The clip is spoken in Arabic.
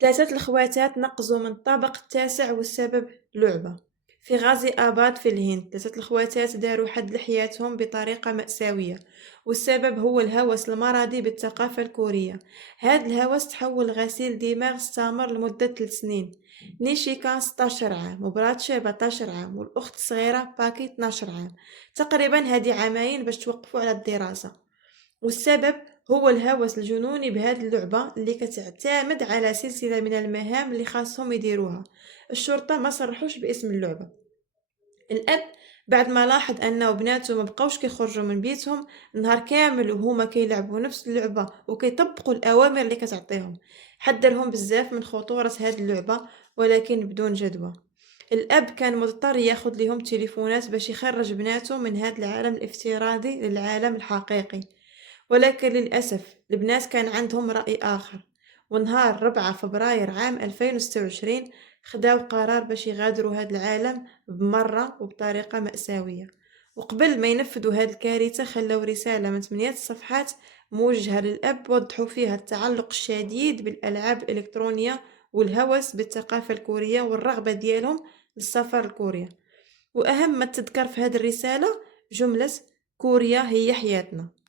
3 الخواتات نقزوا من الطابق التاسع والسبب لعبة. في غازي آباد في الهند 3 الخواتات داروا حد لحياتهم بطريقة مأساوية، والسبب هو الهوس المرضي بالثقافة الكورية. هاد الهوس تحول غسيل دماغ استمر لمدة 3 سنين. نيشيكا 16 عام وبراتشي 14 عام والأخت الصغيرة باكي 12 عام. تقريبا هادي عامين باش توقفوا على الدراسة، والسبب هو الهوس الجنوني بهذه اللعبة اللي كتعتمد على سلسلة من المهام اللي خاصهم يديروها. الشرطة ما صرحوش باسم اللعبة. الأب بعد ما لاحظ أنه بناته ما بقوش كيخرجوا من بيتهم نهار كامل وهما كيلعبوا نفس اللعبة وكيطبقوا الأوامر اللي كتعطيهم، حذرهم بزاف من خطورة هذه اللعبة ولكن بدون جدوى. الأب كان مضطر ياخد لهم تليفونات باش يخرج بناته من هذا العالم الافتراضي للعالم الحقيقي، ولكن للأسف البنات كان عندهم رأي آخر. ونهار 4 فبراير عام 2026 خداو قرار باش يغادروا هذا العالم بمرة وبطريقة مأساوية. وقبل ما ينفذوا هذه الكارثة خلوا رسالة من 8 صفحات موجهة للأب وضحوا فيها التعلق الشديد بالألعاب الإلكترونية والهوس بالثقافة الكورية والرغبة ديالهم للسفر لكوريا. وأهم ما تذكر في هذه الرسالة جملة: كوريا هي حياتنا.